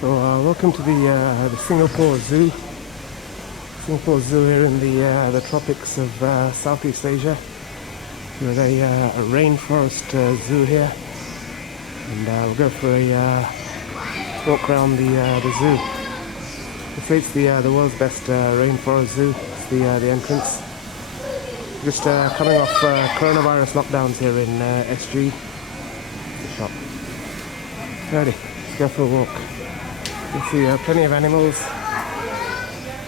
So welcome to the Singapore Zoo. Singapore Zoo here in the tropics of Southeast Asia. We're at a rainforest zoo here, and we'll go for a walk around the zoo. It's the world's best rainforest zoo. It's the entrance. Just coming off coronavirus lockdowns here in SG. The shop. Ready? Let's go for a walk. You'll see plenty of animals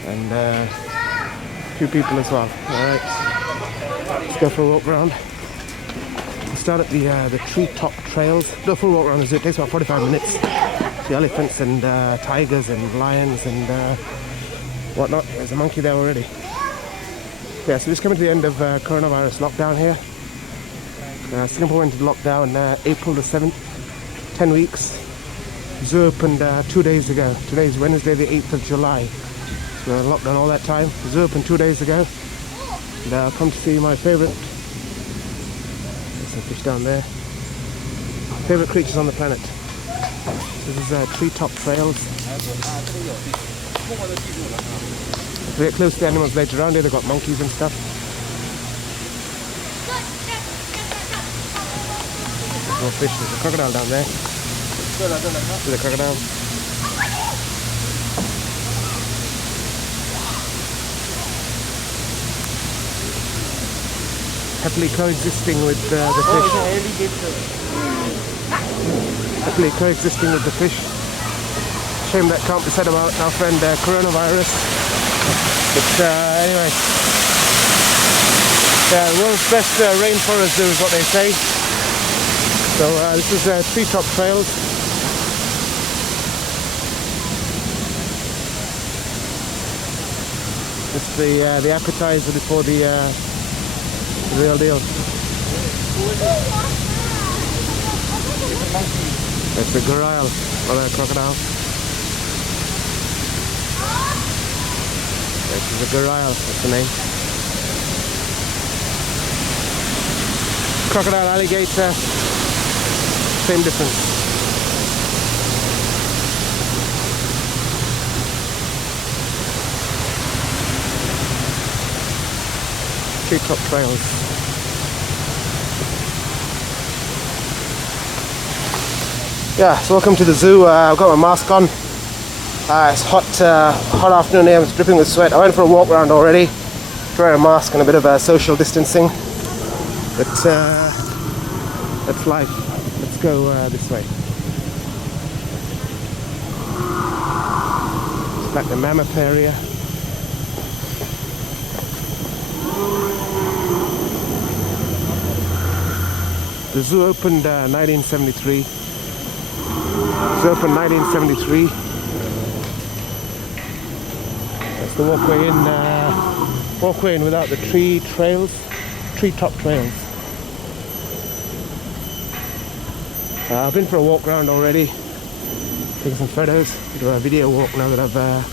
and a few people as well. Alright, let's go for a walk around. We'll start at the treetop trails. Go for a walk around the zoo. It takes about 45 minutes. See elephants and tigers and lions and whatnot. There's a monkey there already. Yeah, so just coming to the end of coronavirus lockdown here. Singapore went into lockdown April the 7th, 10 weeks. Zoo opened 2 days ago. Today is Wednesday the 8th of July. So we were in lockdown all that time. Zoo opened 2 days ago. And I'll come to see my favourite. There's some fish down there. Favourite creatures on the planet. This is treetop trails. If we get close to the animals later on here, they've got monkeys and stuff. There's more fish. There's a crocodile down there. There's a crocodile. Happily coexisting with the fish. Happily coexisting with the fish. Shame that can't be said about our friend coronavirus. But anyway, yeah, the world's best rainforest zoo is what they say. So this is treetop trails. It's the appetizer before the real deal. That's the gorilla or the crocodile. This is a gorilla, that's the name. Crocodile, alligator, same difference. Treetop trails. Yeah, so welcome to the zoo. I've got my mask on. It's hot afternoon here. I'm dripping with sweat. I went for a walk around already. Wearing a mask and a bit of social distancing. But that's life. Let's go this way. It's like the mammoth area. The zoo opened 1973. Zoo opened 1973. That's the walkway in without the treetop trails. I've been for a walk around already, taking some photos. Do a video walk now that I've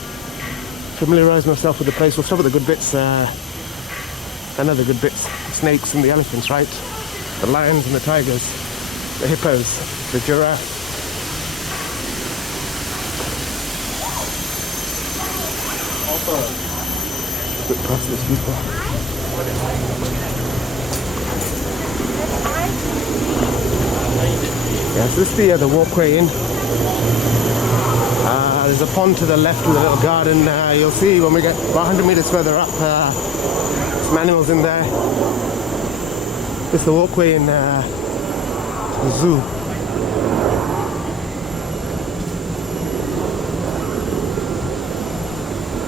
familiarised myself with the place. We'll start with the good bits. I know the good bits: the snakes and the elephants, right? The lions and the tigers, the hippos, the giraffe. Look past these people. Yeah, so this is the walkway in. There's a pond to the left with a little garden. You'll see when we get about 100 meters further up, some animals in there. This is the walkway in the zoo.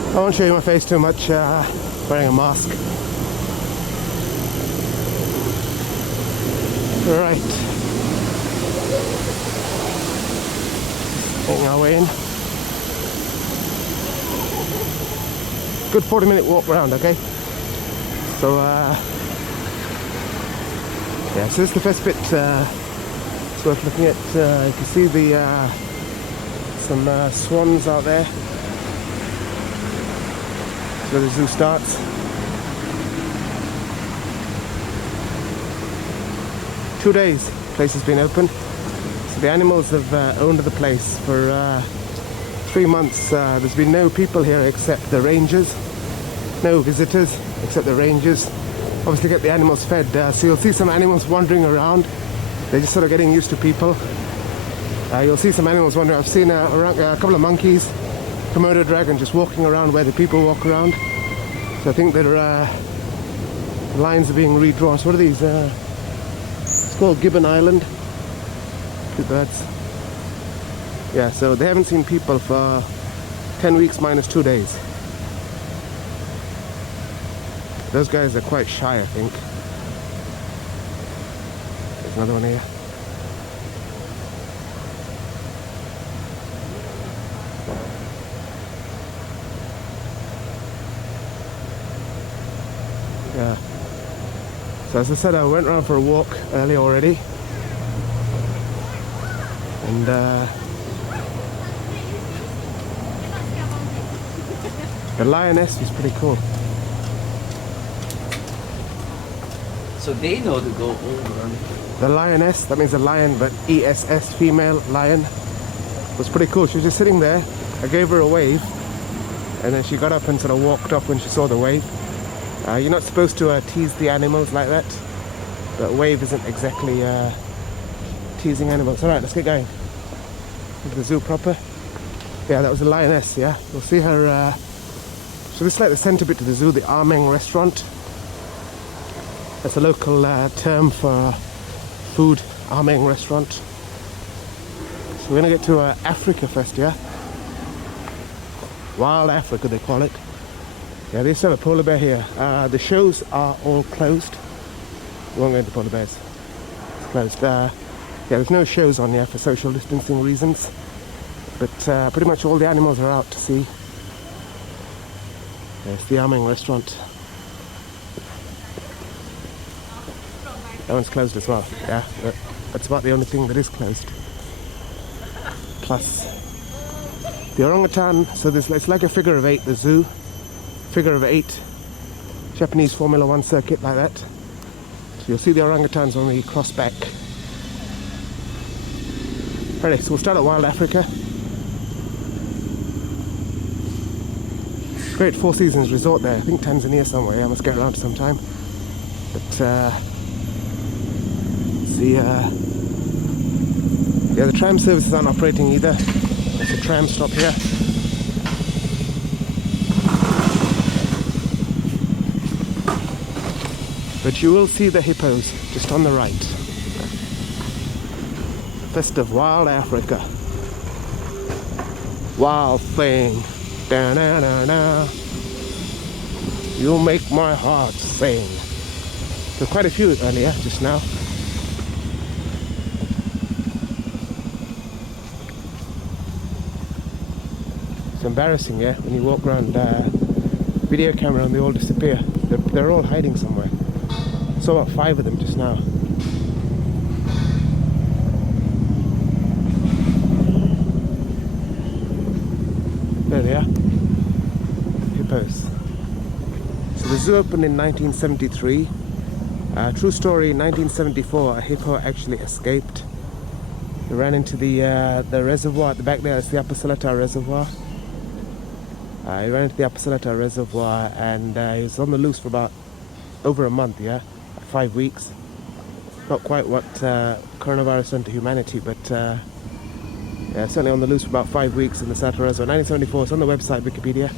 I won't show you my face too much, wearing a mask. Right. Making our way in. Good 40-minute walk around, okay? So, yeah, so this is the first bit. It's worth looking at. You can see some swans out there. That's where the zoo starts. "2 days, place has been open. So the animals have owned the place for 3 months there's been no people here except the rangers, no visitors except the rangers. Obviously get the animals fed, so you'll see some animals wandering around. They're just sort of getting used to people. You'll see some animals wandering. I've seen a couple of monkeys, Komodo dragon just walking around where the people walk around. So I think their lines are being redrawn. So what are these? It's called Gibbon Island. Two birds. Yeah, so they haven't seen people for 10 weeks minus 2 days. Those guys are quite shy, I think. There's another one here. Yeah. So as I said, I went around for a walk earlier already. And the lioness is pretty cool. So they know to go over. The lioness, that means a lion, but ESS, female lion, was pretty cool. She was just sitting there. I gave her a wave, and then she got up and sort of walked off when she saw the wave. You're not supposed to tease the animals like that. But wave isn't exactly teasing animals. Alright, let's get going. Look at the zoo proper. Yeah, that was a lioness, yeah. We'll see her. So this is like the centre bit of the zoo, the Armeng restaurant. That's a local term for food, Armeng restaurant. So we're going to get to Africa first, yeah? Wild Africa, they call it. Yeah, they used to have a polar bear here. The shows are all closed. We won't go into polar bears. It's closed. Yeah, there's no shows on here for social distancing reasons. But pretty much all the animals are out to see. It's the Armeng restaurant. That one's closed as well, yeah. That's about the only thing that is closed. Plus, the orangutan, so it's like a figure of 8, the zoo. Figure of 8, Japanese Formula 1 circuit like that. So you'll see the orangutans when we cross back. Alright, so we'll start at Wild Africa. Great Four Seasons resort there. I think Tanzania somewhere. I must get around sometime. But the tram services aren't operating either. There's a tram stop here. But you will see the hippos just on the right. First of Wild Africa. Wild thing. Da na na na. You'll make my heart sing. There's quite a few earlier, just now. It's embarrassing, yeah, when you walk around video camera and they all disappear. They're all hiding somewhere. Saw about 5 of them just now. There they are. Hippos. So the zoo opened in 1973. True story, in 1974 a hippo actually escaped. He ran into the reservoir at the back there. It's the Upper Seletar Reservoir. He ran into the Upper Seletar Reservoir and he was on the loose for about over a month, yeah? 5 weeks. Not quite what coronavirus done to humanity, but yeah, certainly on the loose for about 5 weeks in the Seletar Reservoir. 1974, it's on the website, Wikipedia,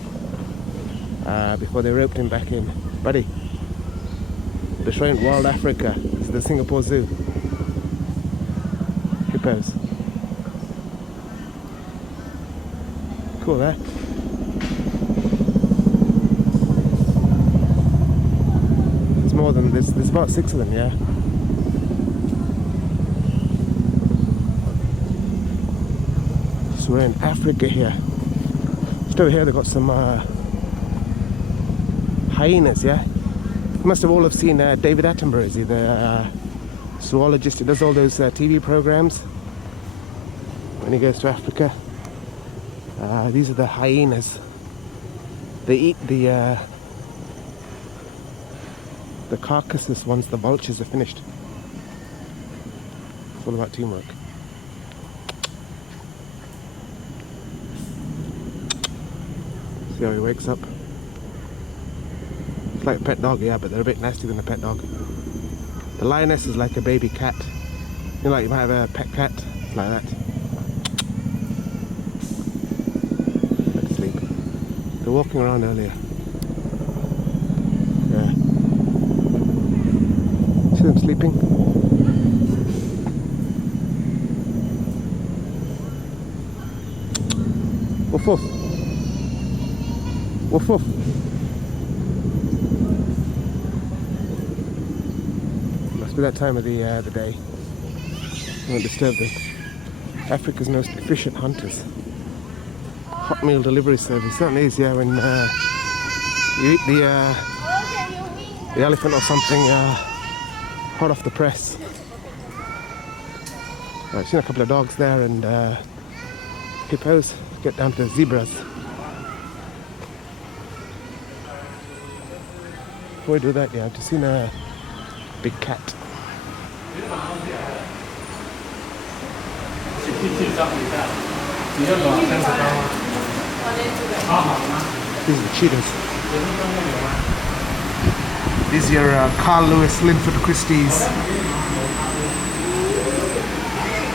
before they roped him back in. Buddy, they're showing Wild Africa. This is the Singapore Zoo. Hippos. Cool, eh? More than this. There's about 6 of them, yeah. So we're in Africa here. Just over here they've got some hyenas, yeah. You must have all have seen David Attenborough, is he the zoologist who does all those TV programs when he goes to Africa. These are the hyenas. They eat the carcasses once the vultures are finished. It's all about teamwork. See how he wakes up. It's like a pet dog, yeah, but they're a bit nastier than a pet dog. The lioness is like a baby cat. You know, like you might have a pet cat, like that. Let's sleep. They're walking around earlier. Yeah. See them sleeping? Woof woof. Woof woof. Must be that time of the day. Won't disturb them. Africa's most efficient hunters. Hot meal delivery service. That means, yeah, when you eat the elephant or something hot off the press. I've seen a couple of dogs there and hippos. Get down to the zebras. Before we do that, yeah, I've just seen a big cat. These are the cheetahs. These are your Carl Lewis, Linford Christie's,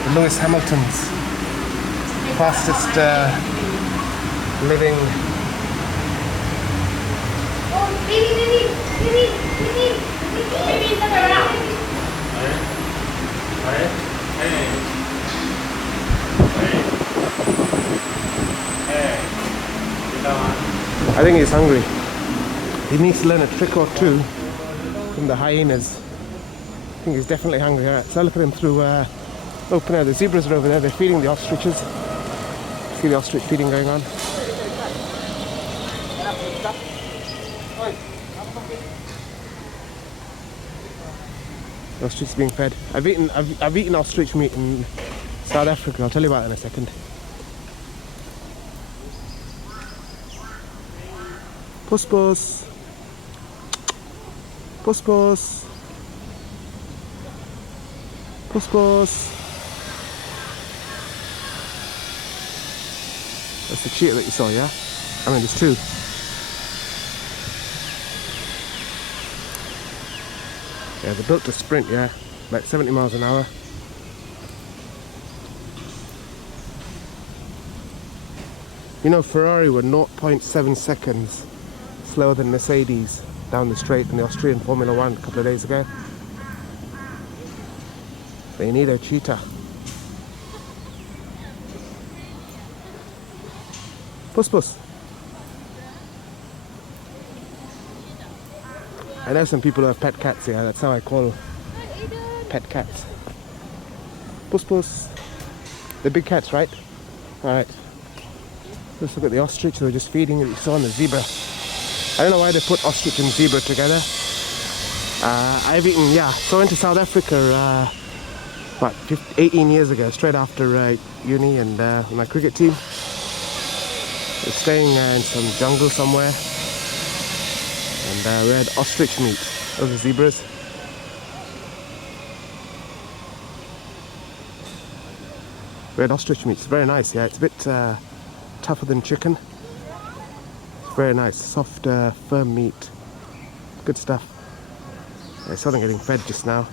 the Lewis Hamiltons, fastest living. I think he's hungry. He needs to learn a trick or two from the hyenas. I think he's definitely hungry. Alright, so I'll look at him through open air. The zebras are over there, they're feeding the ostriches. See the ostrich feeding going on. The ostrich is being fed. I've eaten ostrich meat in South Africa. I'll tell you about that in a second. Puss puss. Puss puss. Puss puss. That's the cheetah that you saw, yeah? I mean, there's two. Yeah, they're built to sprint, yeah. About 70 miles an hour. You know, Ferrari were 0.7 seconds slower than Mercedes down the straight in the Austrian Formula 1 a couple of days ago. They need a cheetah. Puss puss. I know some people who have pet cats here, that's how I call pet cats. Puss puss. The big cats, right? Alright. Let's look at the ostrich, they were just feeding it, you saw on the zebra. I don't know why they put ostrich and zebra together. I've eaten, yeah, so I went to South Africa, 18 years ago, straight after uni and my cricket team. We're staying in some jungle somewhere. And we had ostrich meat. Those are zebras. We had ostrich meat. It's very nice, yeah. It's a bit tougher than chicken. It's very nice. Soft, firm meat. Good stuff. I saw them getting fed just now.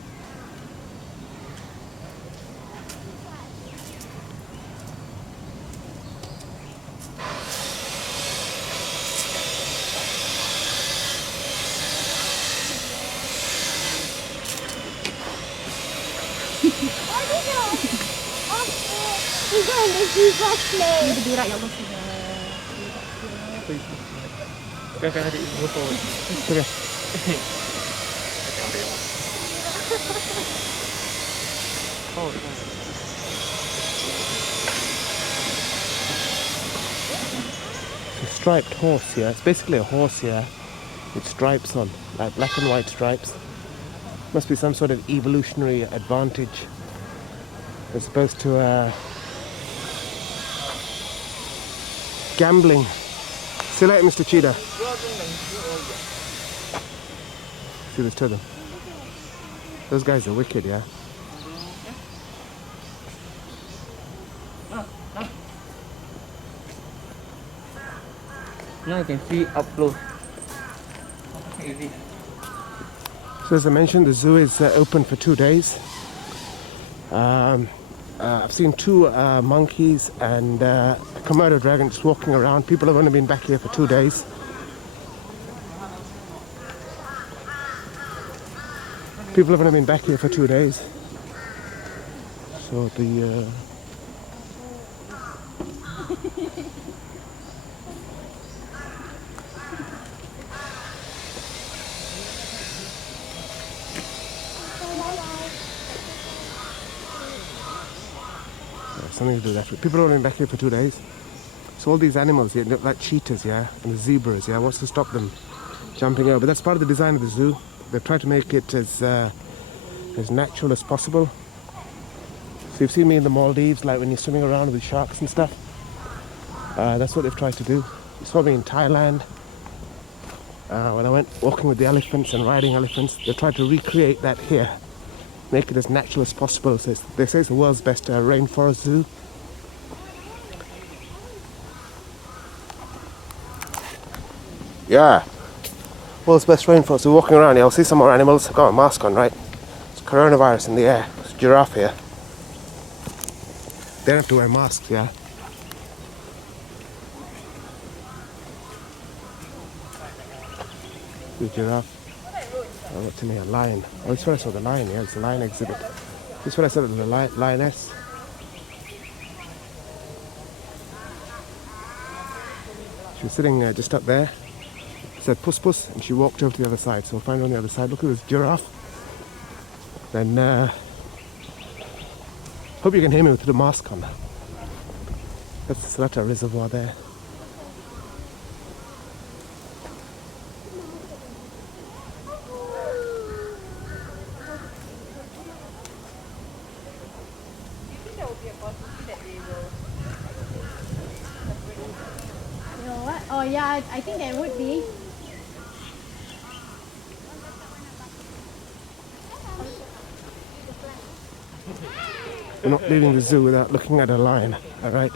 It's a striped horse here. It's basically a horse here with stripes on, like black and white stripes. Must be some sort of evolutionary advantage as opposed to gambling. See you later, Mr. Cheetah. See, there's two of them. Those guys are wicked, yeah? Now you can see up close. Easy. So as I mentioned, the zoo is open for 2 days. I've seen 2 monkeys and a Komodo dragon just walking around. People have only been back here for 2 days. People have only been back here for 2 days. So the something to do with that. People have only been back here for 2 days. So all these animals here look like cheetahs, yeah, and the zebras, yeah. What's to stop them jumping over? But that's part of the design of the zoo. They've tried to make it as natural as possible. So you've seen me in the Maldives, like when you're swimming around with sharks and stuff. That's what they've tried to do. You saw me in Thailand when I went walking with the elephants and riding elephants. They tried to recreate that here, make it as natural as possible. So they say it's the world's best rainforest zoo. Yeah, world's best rainforest. So walking around here, I'll see some more animals. I've got my mask on, right? It's coronavirus in the air. There's a giraffe here. They don't have to wear masks, yeah. The giraffe. Oh, what's in here? A lion. Oh, this is where I saw the lion, yeah. It's a lion exhibit. This is where I saw the lioness. She was sitting just up there. It said puss puss, and she walked over to the other side. So we'll find her on the other side. Look at this giraffe. Then, hope you can hear me with the mask on. That's a reservoir there. You know what? Oh yeah, I think there would be. We're not leaving the zoo without looking at a lion, alright?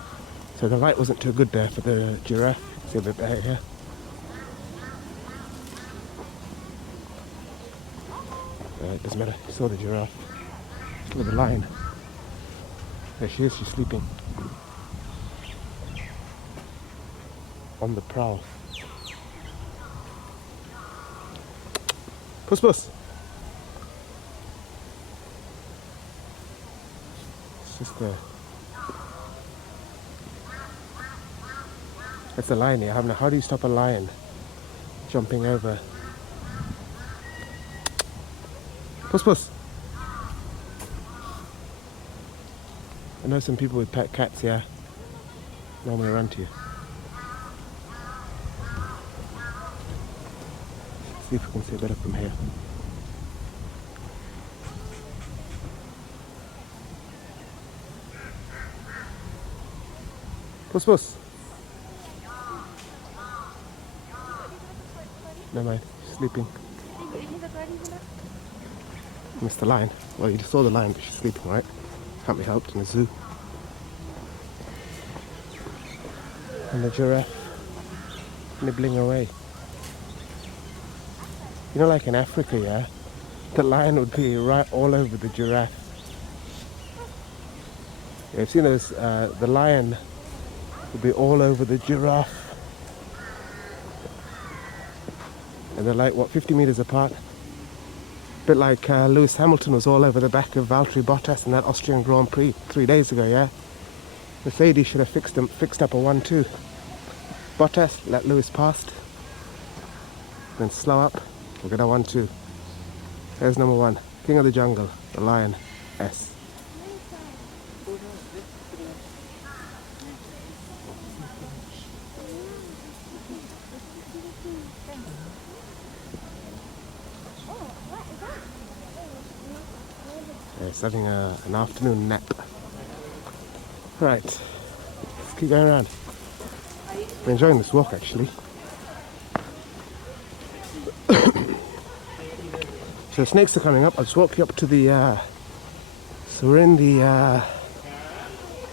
So the light wasn't too good there for the giraffe. See a bit better here. Alright, doesn't matter. You saw the giraffe. Look at the lion. There she is, she's sleeping. On the prowl. Puss puss! It's just there. That's a lion here. How do you stop a lion jumping over? Puss puss! I know some people with pet cats here. Normally run to you. See if we can see it better from here. Puss puss! Never mind, she's sleeping. Missed the lion. Well, you just saw the lion, but she's sleeping, right? Can't be helped in a zoo. And the giraffe nibbling away. You know, like in Africa, yeah, the lion would be right all over the giraffe. Yeah, you've seen those, the lion would be all over the giraffe. And they're like, what, 50 meters apart? A bit like Lewis Hamilton was all over the back of Valtteri Bottas in that Austrian Grand Prix 3 days ago, yeah? Mercedes should have fixed up a 1-2. Bottas let Lewis past, then slow up, we'll get a 1-2. There's number 1, King of the Jungle, the Lion S. It's having an afternoon nap. Right, let's keep going around. I'm enjoying this walk actually. So snakes are coming up. I'll just walk you up to the. So we're in the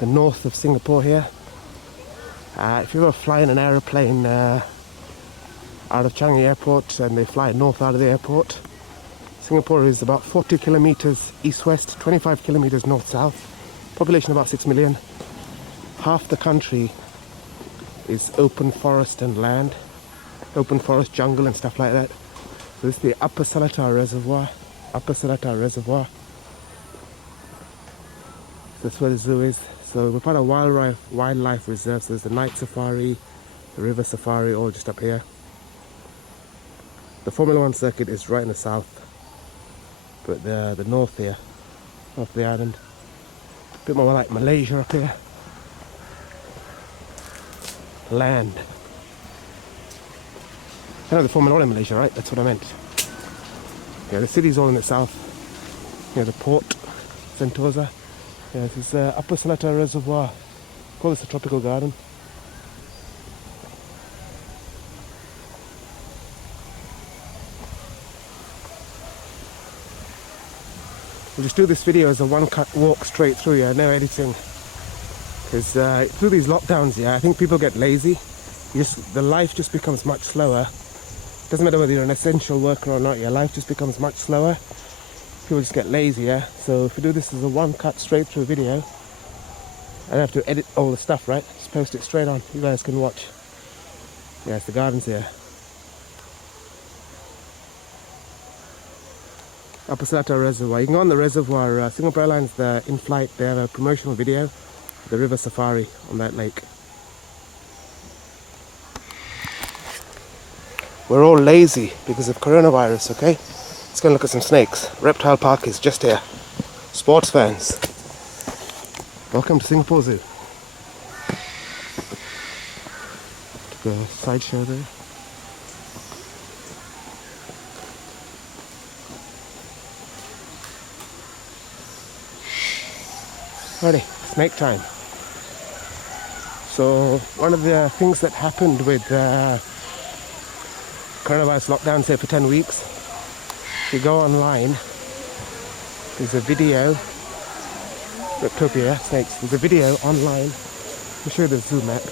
north of Singapore here. If you ever fly in an aeroplane out of Changi Airport and they fly north out of the airport. Singapore is about 40 kilometers east-west, 25 kilometers north-south. Population about 6 million. Half the country is open forest and land, open forest, jungle and stuff like that. So this is the Upper Seletar Reservoir. Upper Seletar Reservoir. That's where the zoo is. So we're part of wildlife reserve. So there's the night safari, the river safari, all just up here. The Formula One circuit is right in the south, but the north here, north of the island. A bit more like Malaysia up here. Land. I know the Formula One in Malaysia, right? That's what I meant. Yeah, the city's all in the south. Yeah, the port, Sentosa. Yeah, this is Upper Seletar Reservoir. Call this a tropical garden. We'll just do this video as a one-cut walk straight through, yeah, no editing. Because through these lockdowns, yeah, I think people get lazy. The life just becomes much slower. Doesn't matter whether you're an essential worker or not, your life just becomes much slower. People just get lazy, yeah? So if we do this as a one-cut straight through video, I don't have to edit all the stuff, right? Just post it straight on. You guys can watch. Yeah, it's the gardens here. Upper Seletar Reservoir. You can go on the reservoir. Singapore Airlines, they're in flight. They have a promotional video of the river safari on that lake. We're all lazy because of coronavirus, okay? Let's go and look at some snakes. Reptile Park is just here. Sports fans, welcome to Singapore Zoo. Took a sideshow there. Alrighty, snake time. So one of the things that happened with coronavirus lockdown, say for 10 weeks, if you go online, there's a video, Reptopia snakes, there's a video online. Let me show you the zoo map.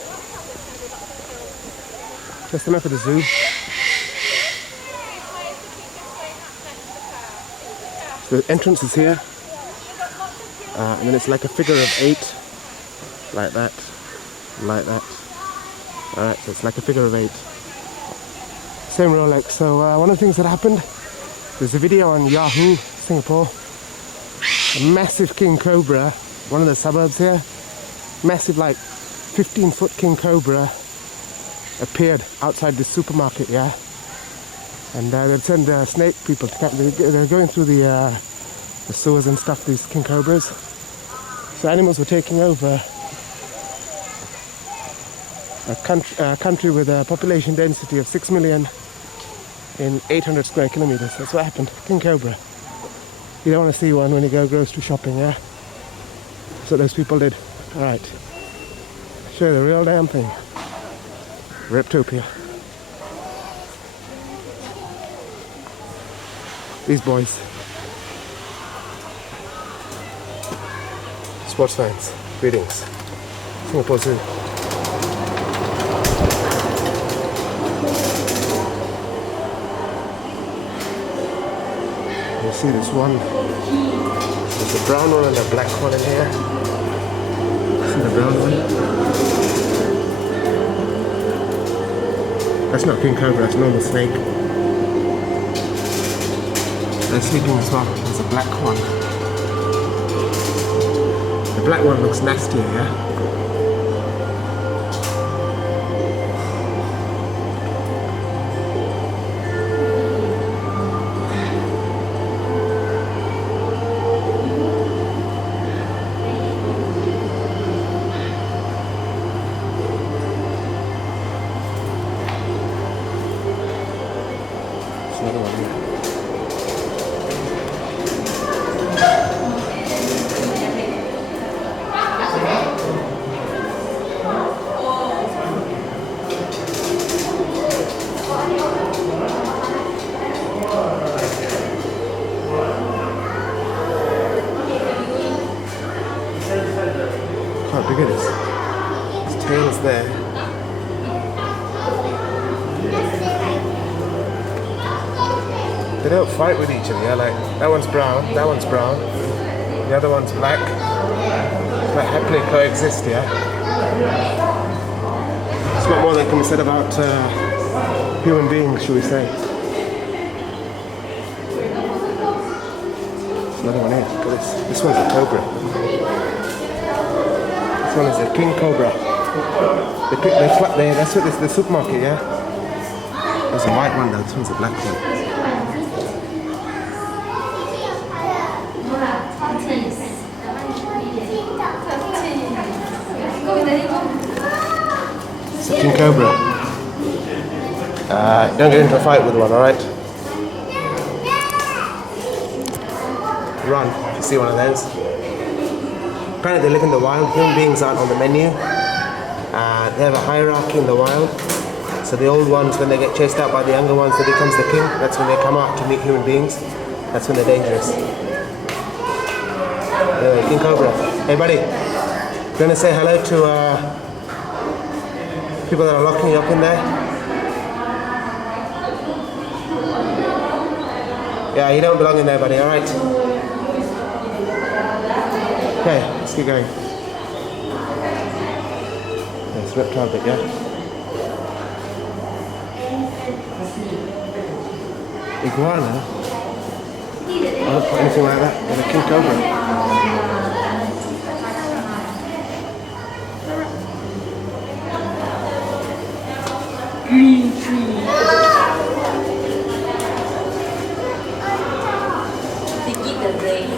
That's the map of the zoo. So the entrance is here, and then it's like a figure of 8, like that, like that. Alright, so it's like a figure of 8. Same Rolex. So one of the things that happened, there's a video on Yahoo, Singapore. A massive king cobra, one of the suburbs here, massive like 15-foot king cobra appeared outside the supermarket, yeah. And they'd send snake people to catch. They're going through the sewers and stuff, these king cobras. So animals were taking over a country with a population density of 6 million in 800 square kilometers. That's what happened. King cobra. You don't want to see one when you go grocery shopping, yeah? That's what those people did. Alright. Show you the real damn thing. Reptopia. These boys. Sports fans, greetings. Singapore Zoo. You see this one? There's a brown one and a black one in here. See the brown one? That's not king cobra, that's normal snake. They're sleeping as well. There's a black one. The black one looks nastier, yeah? Another one here. They don't fight with each other, yeah? Like, that one's brown, the other one's black. Like, happily coexist, yeah? It's not more than can be said about human beings, shall we say. Another one here, look at this. This one's a cobra. This one is a king cobra. That's what this is, the supermarket, yeah? There's a white one though, this one's a black one. It's a king cobra. Don't get into a fight with one, alright? Run if you see one of those. Apparently they live in the wild. Human beings aren't on the menu. They have a hierarchy in the wild. So the old ones, when they get chased out by the younger ones, that becomes the king. That's when they come out to meet human beings. That's when they're dangerous. King Cobra. Hey buddy, you want to say hello to people that are locking you up in there? Yeah, you don't belong in there, buddy, alright? Okay, let's keep going. It's a reptile bit, yeah? Iguana? I don't put anything like that in a king cobra. Green tree. They eat the rain.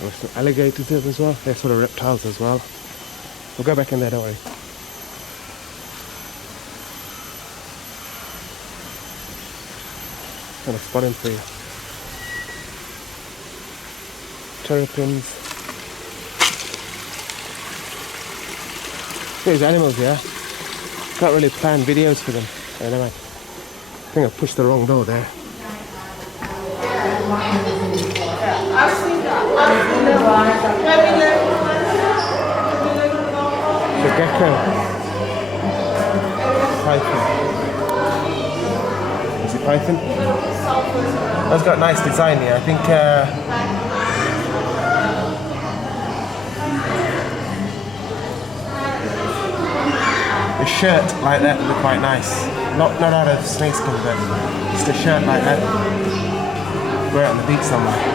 There's some alligators here as well. They're sort of reptiles as well. We'll go back in there, don't worry. Kind of spot him for you. Terrapins. These animals, yeah. Can't really plan videos for them. Anyway, I think I pushed the wrong door there. The gecko. Python. Is it python? That's got nice design here. I think a shirt like that would be quite nice. Not out of snakeskin, but just a shirt like that. Wear it on the beach somewhere.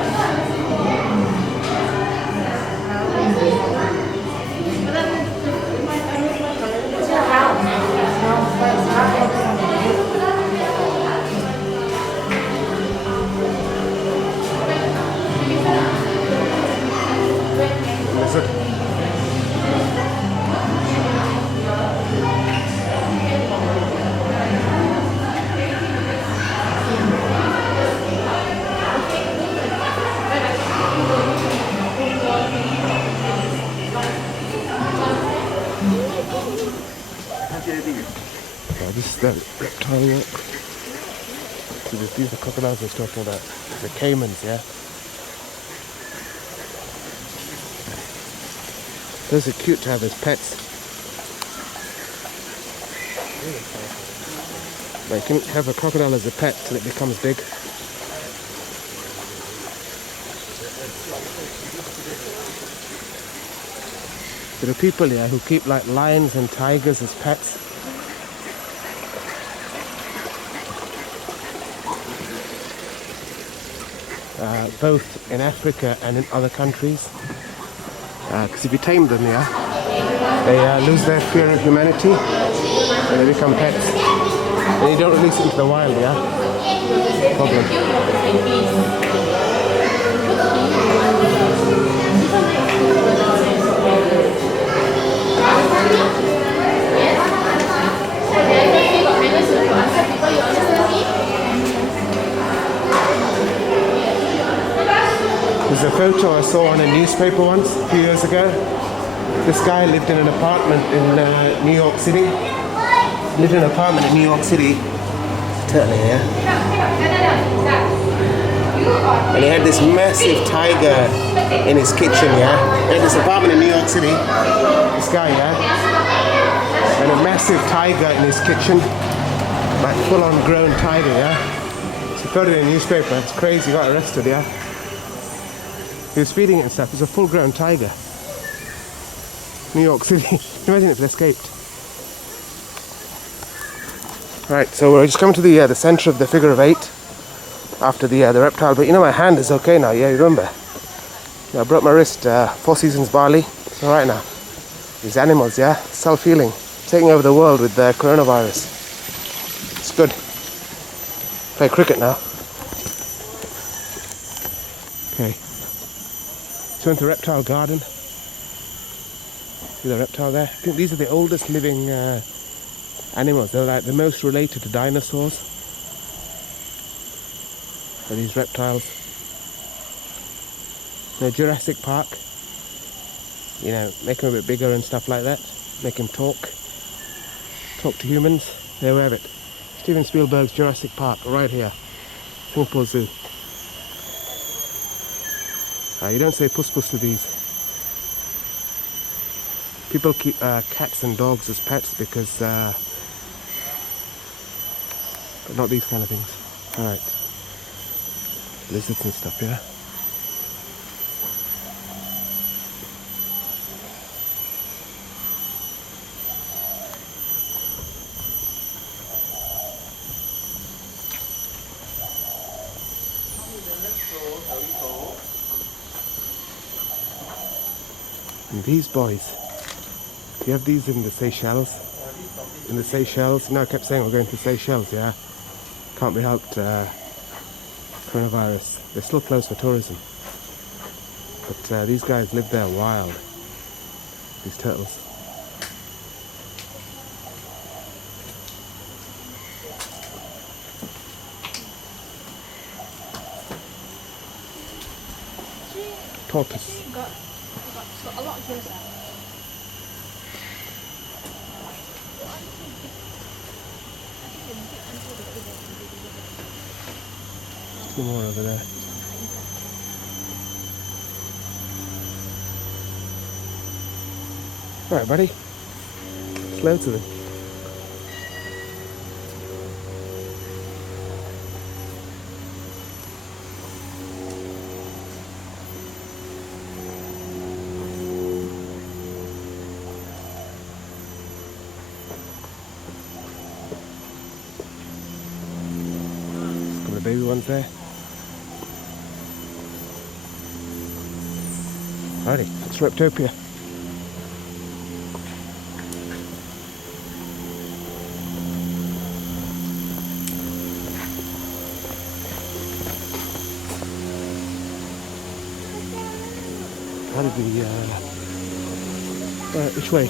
Lizard. This is that reptile walk. So these are crocodiles I was talking about. The caimans, yeah? Those are cute to have as pets. Like you can have a crocodile as a pet till it becomes big. There are people here who keep like lions and tigers as pets. Both in Africa and in other countries. Because if you tame them, yeah, they lose their fear of humanity and they become pets. And you don't release it into the wild, yeah? Problem. There's a photo I saw on a newspaper once, a few years ago. This guy lived in an apartment in New York City. Lived in an apartment in New York City. Turtle here. And he had this massive tiger in his kitchen, yeah? He had this apartment in New York City. This guy, yeah? And a massive tiger in his kitchen. Like full-on grown tiger, yeah? So he put it in a newspaper. It's crazy, he got arrested, yeah? He was feeding it and stuff. It was a full-grown tiger. New York City. Imagine if it escaped. Right, so we're just coming to the center of the figure of 8 after the reptile. But you know, my hand is okay now. Yeah, you remember? Yeah, I broke my wrist. 4 seasons barley. It's all right now. These animals, yeah, self-healing, taking over the world with the coronavirus. It's good. Play cricket now. Okay. So into reptile garden. See the reptile there? I think these are the oldest living animals. They're like the most related to dinosaurs. So these reptiles. So Jurassic Park. You know, make them a bit bigger and stuff like that. Make them talk. Talk to humans. There we have it. Steven Spielberg's Jurassic Park, right here. Singapore Zoo. You don't say puss puss to these. People keep cats and dogs as pets because, but not these kind of things. Alright. Lizards and stuff, yeah? And these boys, you have these in the Seychelles. In the Seychelles, you know, I kept saying we're going to Seychelles, yeah? Can't be helped, coronavirus. They're still closed for tourism. But these guys live there wild. These turtles. Tortoise. Got a lot of yours. 2 more over there. Alright, buddy. There's loads of them. A couple of baby ones there. Alrighty, that's Reptopia. How did we, which way?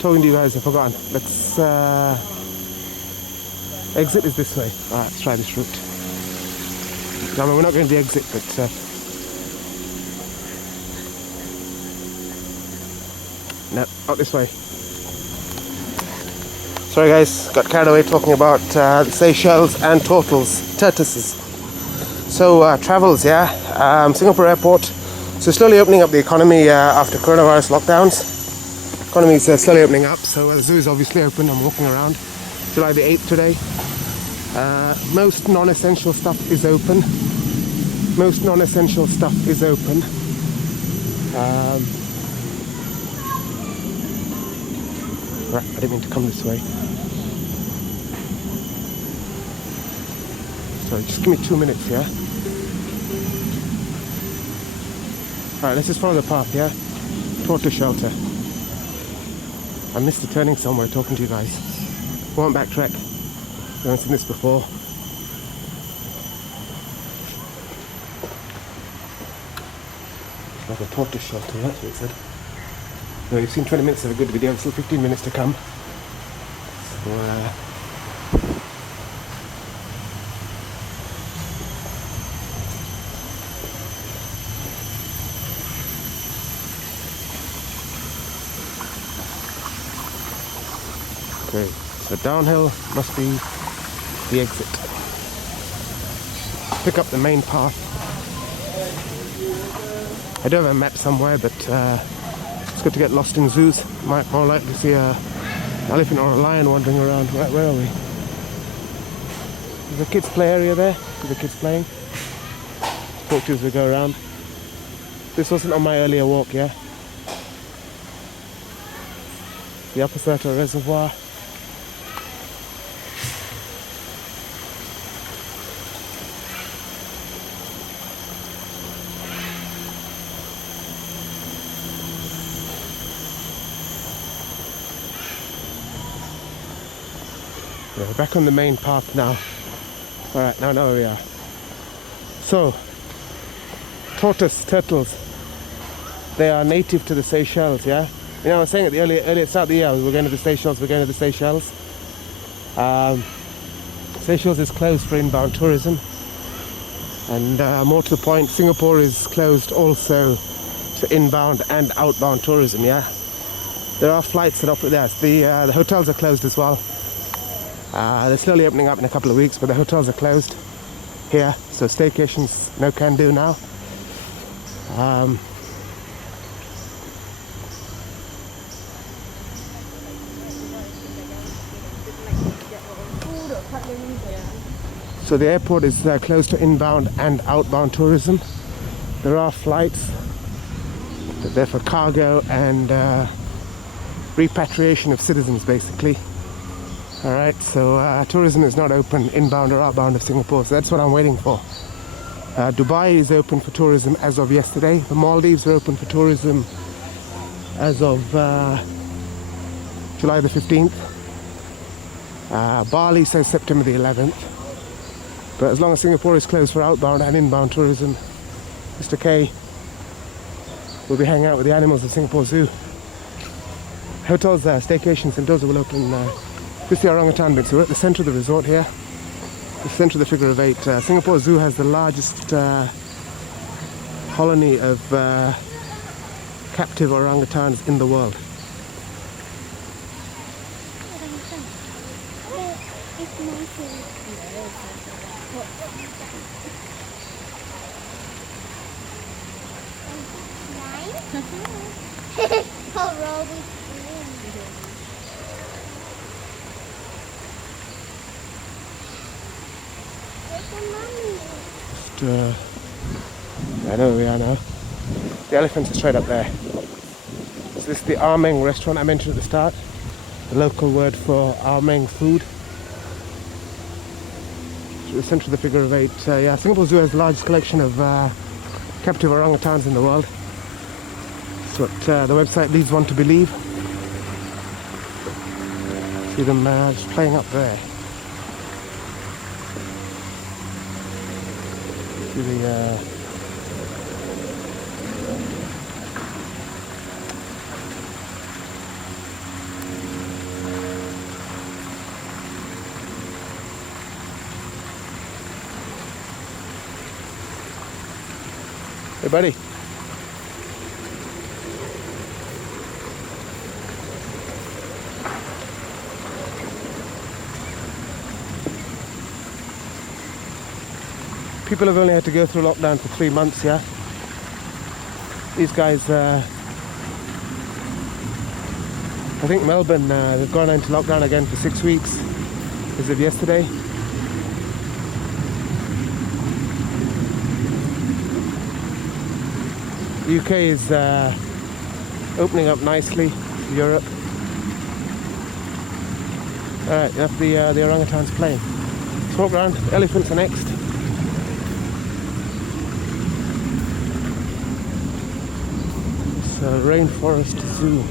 Talking to you guys, I've forgotten. Let's, exit is this way. Alright, let's try this route. I mean, we're not going to the exit, but, no, not this way. Sorry guys, got carried away talking about the Seychelles and tortoises. So, travels, yeah. Singapore airport. So slowly opening up the economy after coronavirus lockdowns. Economy is slowly opening up. So the zoo is obviously open. I'm walking around. July the 8th today. Most non-essential stuff is open. Most non-essential stuff is open. Right, I didn't mean to come this way. Sorry, just give me 2 minutes, yeah? Alright, let's just follow the path, yeah? Tortoise shelter. I missed the turning somewhere talking to you guys. Won't backtrack. I haven't seen this before. It's like a tortoise shelter, that's what it said. No, you've seen 20 minutes of a good video, still 15 minutes to come. So, Okay, so downhill must be the exit. Pick up the main path. I do have a map somewhere, but it's good to get lost in zoos. Might more likely see a elephant or a lion wandering around. Right, where are we? There's a kids' play area there. See the kids playing. Talk to you as we go around. This wasn't on my earlier walk, yeah? The Upper Serta Reservoir. Yeah, we're back on the main path now. Alright, now where we are. So, tortoise turtles. They are native to the Seychelles, yeah? You know, I was saying at the earlier start of the year, we're going to the Seychelles. Seychelles is closed for inbound tourism. And more to the point, Singapore is closed also for inbound and outbound tourism, yeah? There are flights that operate there. The hotels are closed as well. They're slowly opening up in a couple of weeks, but the hotels are closed here, so staycations no can do now. So the airport is closed to inbound and outbound tourism. There are flights, but they're for cargo and repatriation of citizens, basically. Alright, so tourism is not open inbound or outbound of Singapore, so that's what I'm waiting for. Dubai is open for tourism as of yesterday. The Maldives are open for tourism as of July the 15th. Bali says September the 11th. But as long as Singapore is closed for outbound and inbound tourism, Mr. K will be hanging out with the animals at Singapore Zoo. Hotels, staycations and those will open. This is the orangutan bit, so we're at the centre of the resort here. The centre of the figure of 8. Singapore Zoo has the largest colony of captive orangutans in the world. I know where we are now. The elephants are straight up there. So this is the Armeng restaurant I mentioned at the start. The local word for Armeng food. The centre of the figure of 8. Yeah, Singapore Zoo has the largest collection of captive orangutans in the world. That's what the website leads one to believe. See them just playing up there. See the Hey buddy. People have only had to go through lockdown for 3 months, yeah? These guys, I think Melbourne, they've gone into lockdown again for 6 weeks as of yesterday. The UK is opening up nicely to Europe. Alright, that's the orangutans playing. Let's walk around. The elephants are next. It's a Rainforest Zoo.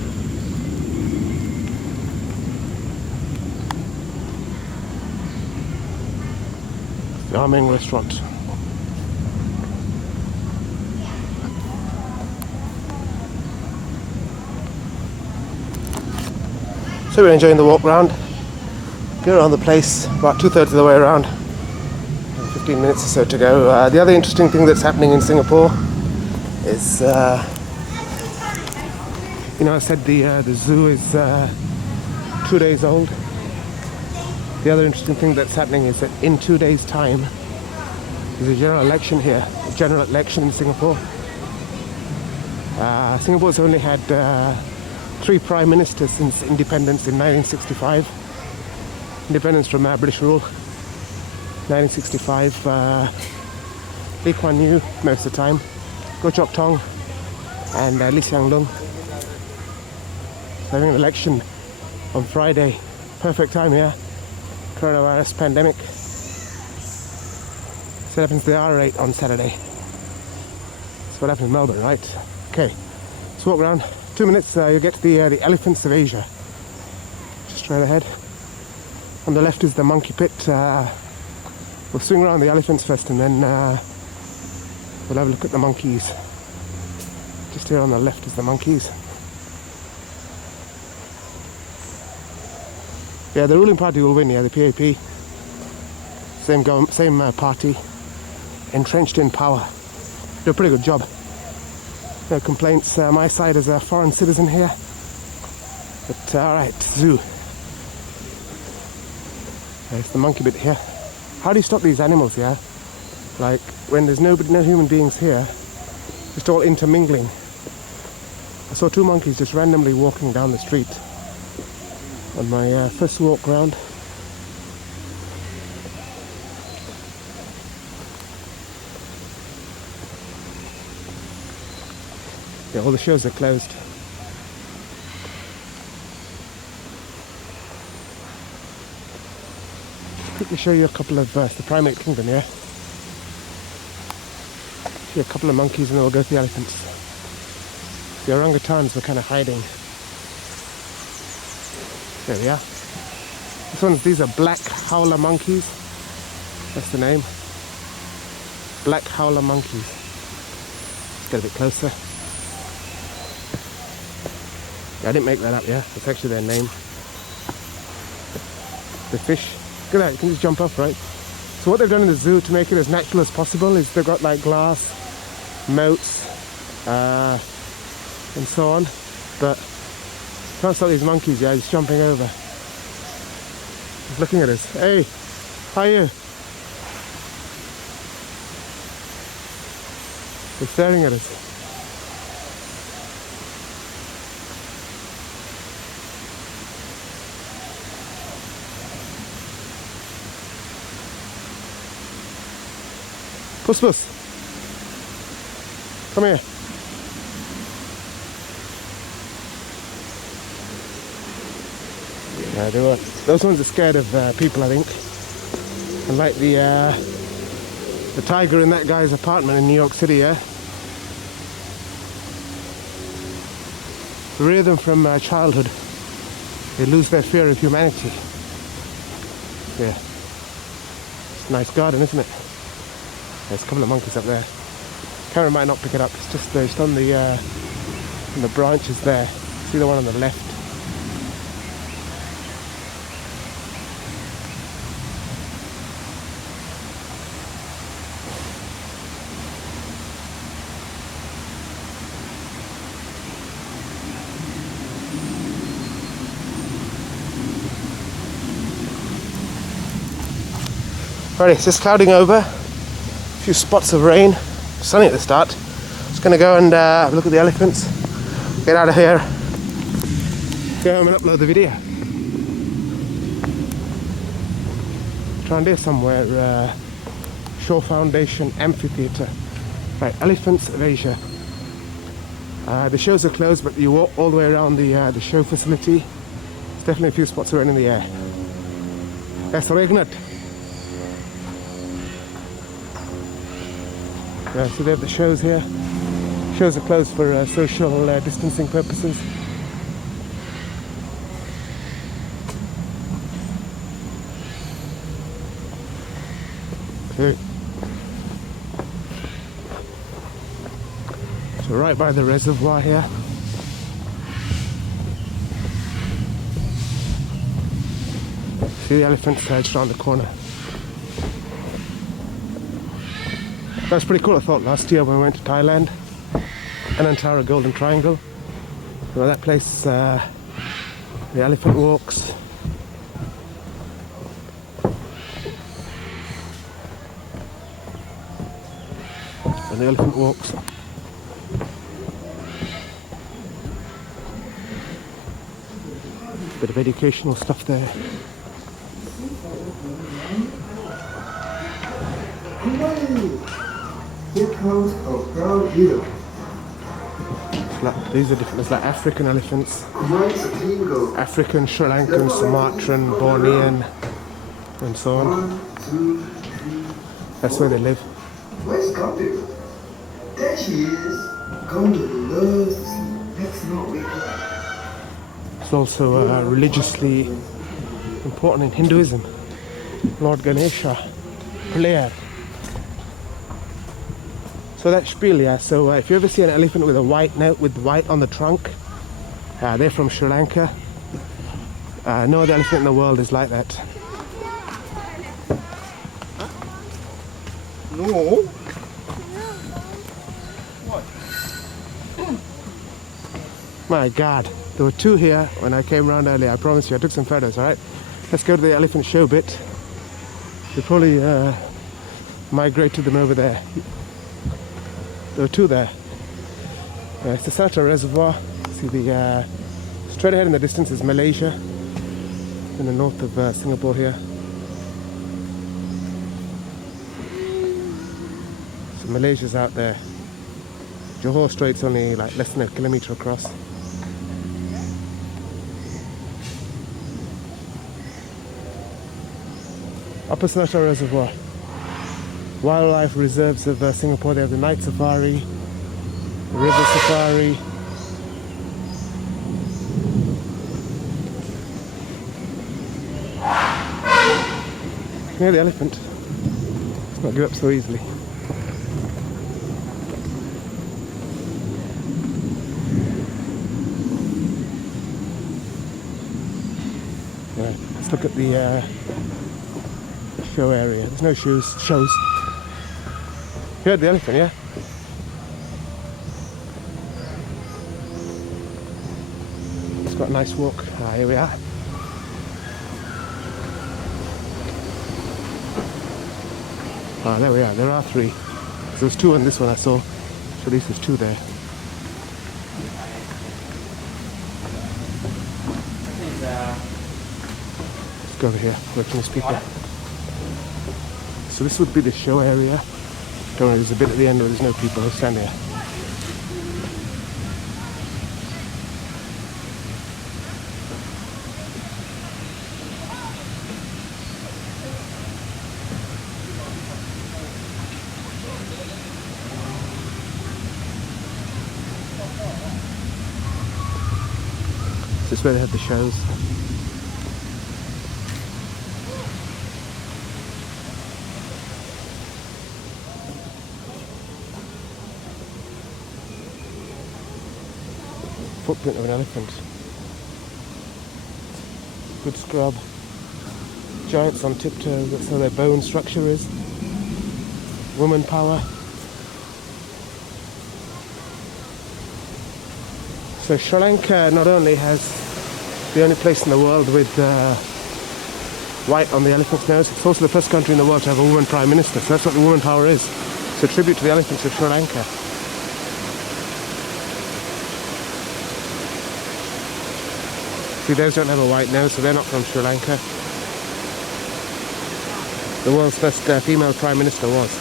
The Armeng restaurant. So we're enjoying the walk round. Go around the place, about 2/3 of the way around. 15 minutes or so to go. The other interesting thing that's happening in Singapore is, you know, I said the zoo is 2 days old. The other interesting thing that's happening is that in 2 days' time, there's a general election here, a general election in Singapore. Singapore's only had 3 prime ministers since independence in 1965. Independence from British rule. 1965, Lee Kuan Yew most of the time, Goh Chok Tong, and Lee Hsien Loong. Having an election on Friday, perfect time here. Coronavirus pandemic. So happens to the R rate on Saturday. That's what happened in Melbourne, right? Okay, let's walk around. 2 minutes, you'll get to the elephants of Asia. Just straight ahead. On the left is the monkey pit. We'll swing around the elephants first, and then we'll have a look at the monkeys. Just here on the left is the monkeys. Yeah, the ruling party will win. Yeah, the PAP. Same party, entrenched in power. Do a pretty good job. No complaints. My side as a foreign citizen here. But all right, zoo. There's the monkey bit here. How do you stop these animals, yeah? Like, when there's no human beings here, just all intermingling. I saw 2 monkeys just randomly walking down the street on my first walk round. Yeah, all the shows are closed. Quickly show you a couple of the primate kingdom, yeah? See a couple of monkeys and then we'll go to the elephants. The orangutans were kind of hiding. There we are. These are black howler monkeys. That's the name. Black howler monkeys. Let's get a bit closer. Yeah, I didn't make that up, yeah? It's actually their name. The fish. Look at that, you can just jump off, right? So what they've done in the zoo to make it as natural as possible is they've got like glass, moats, and so on. But can't stop these monkeys, yeah, just jumping over. He's looking at us. Hey, how are you? They're staring at us. Puss puss. Come here. Yeah, those ones are scared of people, I think. And like the tiger in that guy's apartment in New York City, yeah? Rear them from childhood. They lose their fear of humanity. Yeah. It's a nice garden, isn't it? There's a couple of monkeys up there. Camera might not pick it up. It's just on the branches there. See the one on the left? Alright, it's just clouding over. A few spots of rain. Sunny at the start. Just going to go and have a look at the elephants. Get out of here. Go home and upload the video. Around somewhere. Shaw Foundation Amphitheatre. Right, Elephants of Asia. The shows are closed, but you walk all the way around the show facility. There's definitely a few spots of rain in the air. Es regnet. So they have the shows here. Shows are closed for social distancing purposes. Okay. So right by the reservoir here. See the elephants just around the corner. That's pretty cool, I thought, last year when we went to Thailand. Anantara Golden Triangle. You know, that place, the elephant walks. and the elephant walks. Bit of educational stuff there. Here comes a proud hero. These are different. There's like African elephants, Once a team goes. African, Sri Lankan, Sumatran, Bornean, and so on. 1, 2, 3. That's where they live. Where's Guppy? There she is. Gondor loves to see. Let's not wake up. It's also religiously important in Hinduism. Lord Ganesha, player. So that's spiel, yeah. So if you ever see an elephant with a white note with white on the trunk, they're from Sri Lanka. No other elephant in the world is like that. No. My God, there were two here when I came around earlier. I promise you, I took some photos. All right, let's go to the elephant show bit. We'll probably migrated them over there. There were two there. It's the Sata Reservoir. See the straight ahead in the distance is Malaysia, in the north of Singapore here. So Malaysia's out there. Johor Strait's only like less than a kilometre across. Upper Seletar Reservoir. Wildlife reserves of Singapore. They have the night safari, the river safari. Near the elephant. Let's not give up so easily. Right, let's look at the show area. There's no shows. You heard the elephant, yeah? It's got a nice walk. Here we are. There we are. There are three. There's two on this one I saw. So at least there's two there. Let's go over here. Working with people. So this would be the show area. Don't worry, there's a bit at the end where there's no people. Let's stand here. So this is where they have the shows. Footprint of an elephant. Good scrub. Giants on tiptoe, that's how their bone structure is. Woman power. So Sri Lanka not only has the only place in the world with white on the elephant's nose, it's also the first country in the world to have a woman prime minister. So that's what the woman power is. It's a tribute to the elephants of Sri Lanka. See, those don't have a white nose, so they're not from Sri Lanka. The world's first female prime minister was.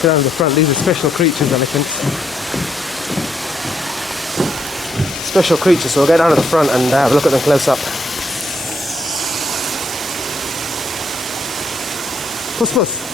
Down to the front, these are special creatures, elephants. Special creatures, so we'll get down to the front and have a look at them close up. Puss puss.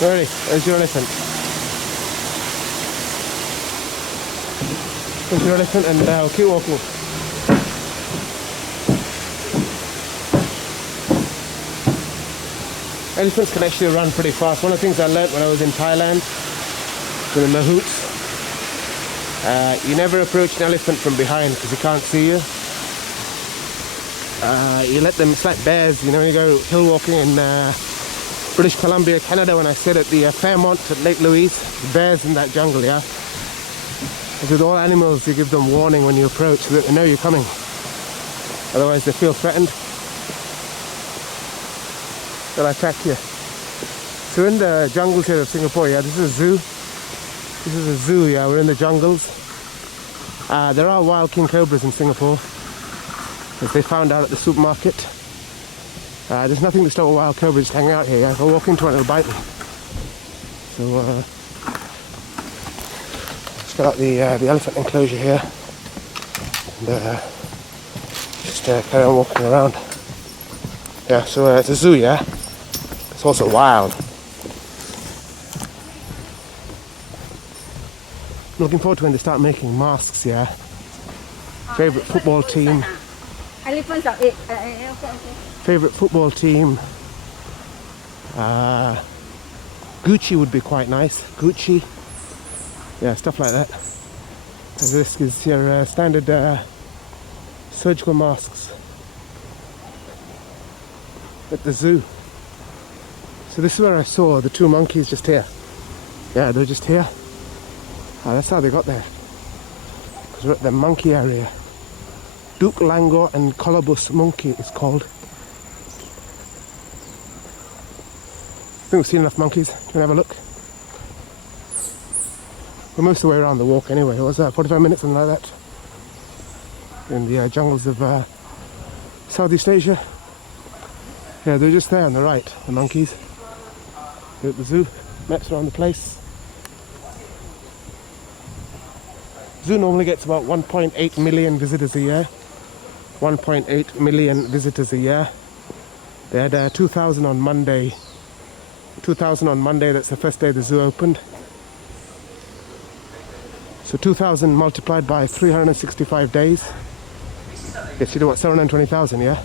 Ready? There's your elephant. There's your elephant, and we'll keep walking. Elephants can actually run pretty fast. One of the things I learned when I was in Thailand, in the mahouts, you never approach an elephant from behind because he can't see you. You let them, it's like bears, you know, when you go hill walking in British Columbia, Canada, when I stayed at the Fairmont at Lake Louise, bears in that jungle, yeah. As with all animals, you give them warning when you approach so that they know you're coming. Otherwise they feel threatened. They'll attack you. So in the jungles here of Singapore, yeah, this is a zoo. This is a zoo, yeah, we're in the jungles. There are wild king cobras in Singapore, as they found out at the supermarket. There's nothing to stop a wild cobra just hanging out here, yeah. If I walk into one, it'll bite me. So, let's get out the elephant enclosure here. And just carry on walking around. Yeah, so it's a zoo, yeah. It's also wild. I'm looking forward to when they start making masks, yeah. Favorite football team. Elephants are eight. Okay. Favorite football team. Gucci would be quite nice. Gucci. Yeah, stuff like that. And this is your standard surgical masks at the zoo. So this is where I saw the two monkeys just here. Yeah, they're just here. That's how they got there. Because we're at the monkey area. Duke Langor and Colobus monkey it's called. I think we've seen enough monkeys. Can we have a look? We're most of the way around the walk anyway. It was 45 minutes, something like that. In the jungles of Southeast Asia. Yeah, they're just there on the right, the monkeys. They're at the zoo. Maps around the place. Zoo normally gets about 1.8 million visitors a year. 1.8 million visitors a year. They had 2,000 on Monday. 2,000 on Monday, that's the first day the zoo opened. So 2,000 multiplied by 365 days. Gets you to what, 720,000, yeah?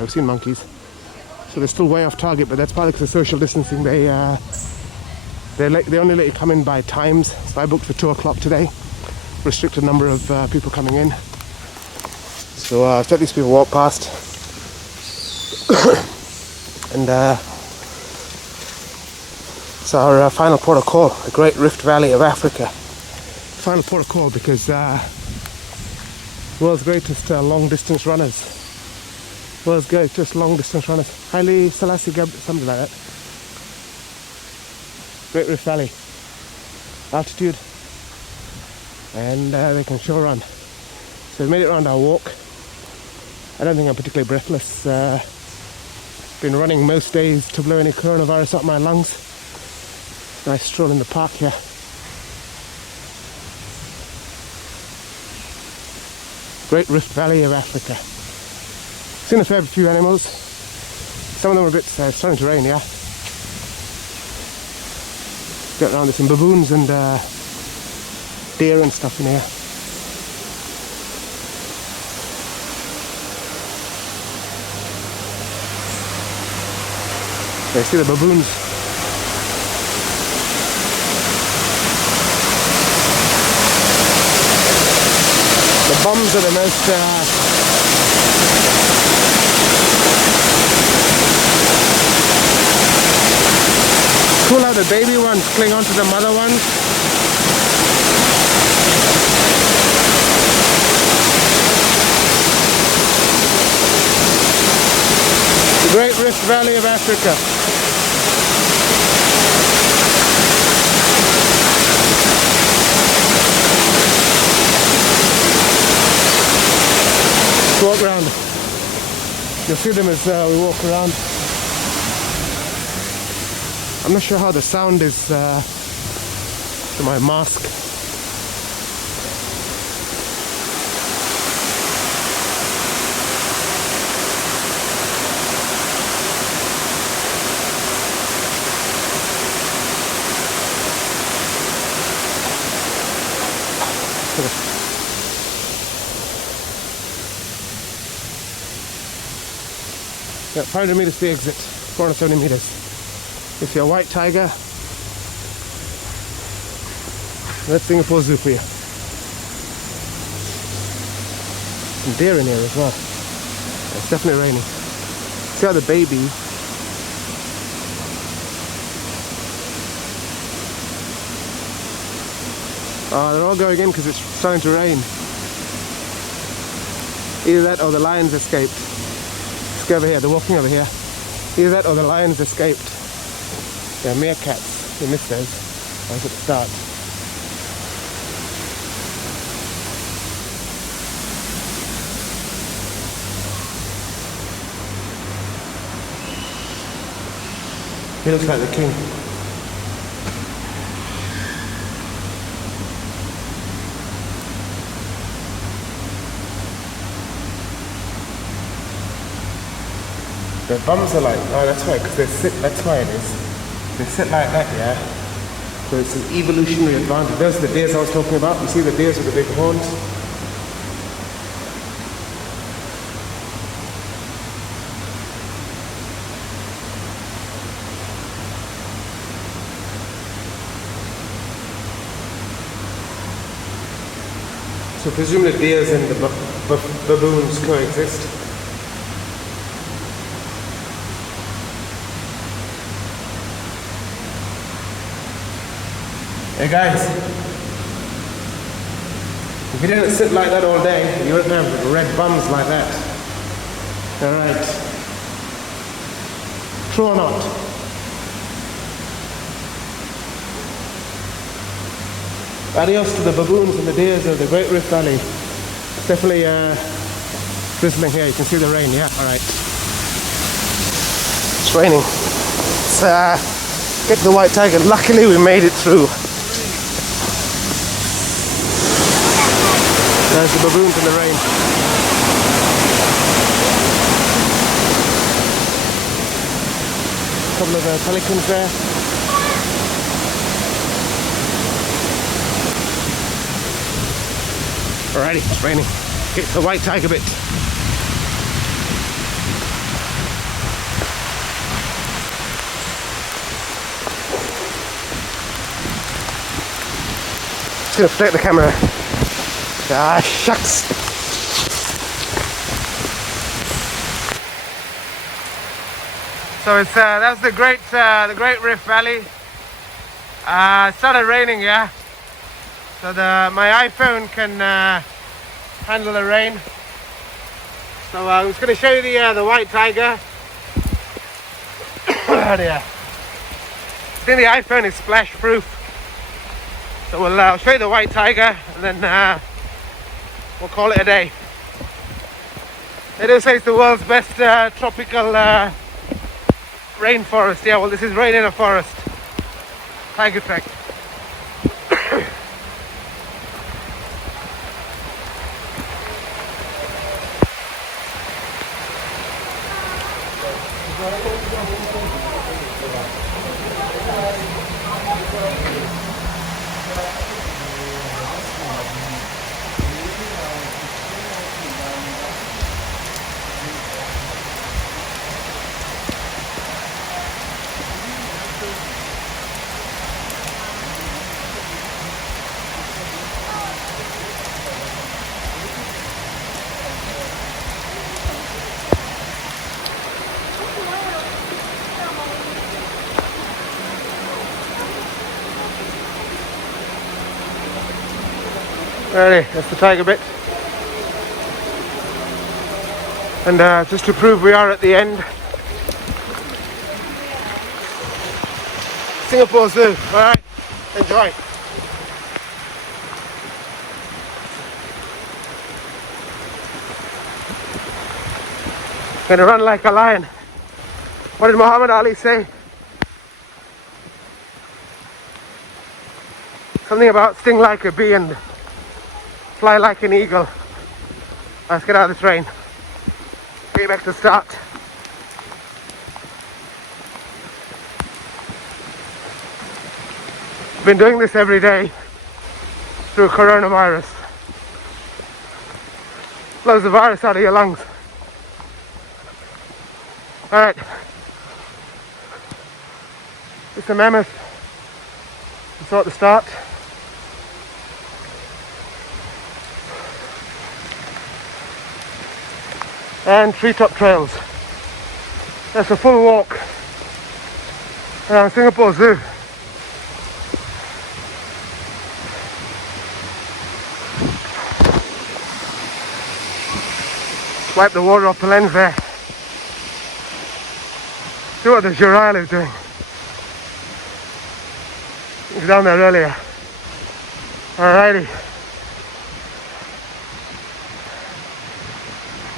I've seen monkeys. So they're still way off target, but that's partly because of social distancing. They only let you come in by times. So I booked for 2 o'clock today. Restricted number of people coming in. So I've let these people walk past. And it's our final port of call, the Great Rift Valley of Africa. Final port of call because world's greatest long distance runners. World's greatest long distance runners. Haile Selassie, something like that. Great Rift Valley. Altitude. And they can sure run. So we've made it around our walk. I don't think I'm particularly breathless. Been running most days to blow any coronavirus up my lungs. Nice stroll in the park here. Great Rift Valley of Africa. Seen a fair few animals. Some of them are a bit starting to rain, yeah. Get around, there's some baboons and deer and stuff in here. You see the baboons. The bums are the most cool how the baby ones cling onto the mother ones. The Great Rift Valley of Africa. Walk around. You'll see them as we walk around. I'm not sure how the sound is to my mask. Yeah, 500 meters to the exit, 470 meters. If you're a white tiger, that's Singapore Zoo for you. Some deer in here as well. It's definitely raining. See how the baby they're all going in because it's starting to rain. Either that or the lions escaped. Let's go over here, they're walking over here. Either that or the lions escaped. They're meerkats. You missed those. I was at the start. He looks like the king. Their bums are like, oh that's why, because they sit, that's why it is. They sit like that, yeah? So it's an evolutionary advantage. Those are the deers I was talking about. You see the deers with the big horns? So presumably deers and the baboons coexist. Hey guys, if you didn't sit like that all day, you wouldn't have red bums like that. Alright. True or not? Adios to the baboons and the deers of the Great Rift Valley. It's definitely drizzling here. You can see the rain, yeah? Alright. It's raining. Let's get the white tiger. Luckily we made it through. There's the baboons in the rain. A couple of pelicans there. Alrighty, it's raining. Get the white tiger bit. Just gonna protect the camera. Ah, shucks. So it's that's the Great Rift Valley. It started raining, yeah. So my iPhone can handle the rain. So I'm just going to show you the white tiger. Oh dear. I think the iPhone is splash proof. So I'll show you the white tiger and then we'll call it a day. They do say it's the world's best tropical rainforest. Yeah, well this is rain in a forest. Tiger trek. Ready, that's the tiger bit. And just to prove we are at the end. Singapore Zoo, alright, enjoy. Gonna run like a lion. What did Muhammad Ali say? Something about sting like a bee and fly like an eagle. Let's get out of this rain. Get back to start. Been doing this every day through coronavirus. blows the virus out of your lungs. Alright. It's a mammoth. It's at the start. And treetop trails. That's a full walk around Singapore Zoo. Wipe the water off the lens there. See what the Jurail is doing. He was down there earlier. Alrighty.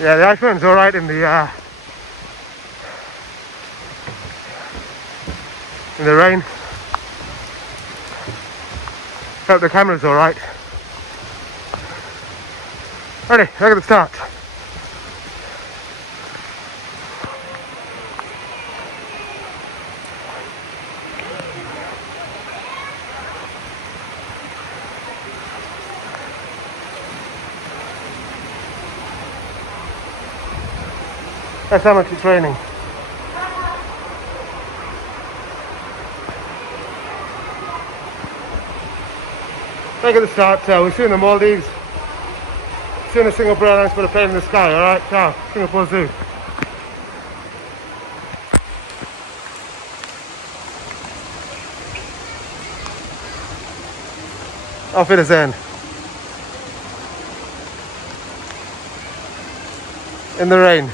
Yeah, the iPhone's alright in the rain. Hope the camera's alright. Ready, look at the start. That's how much it's raining. Look at the start. We'll see you in the Maldives. See you in the Singapore Airlines for the plane in the sky. Alright, ciao. Singapore Zoo. Auf Wiedersehen. In the rain.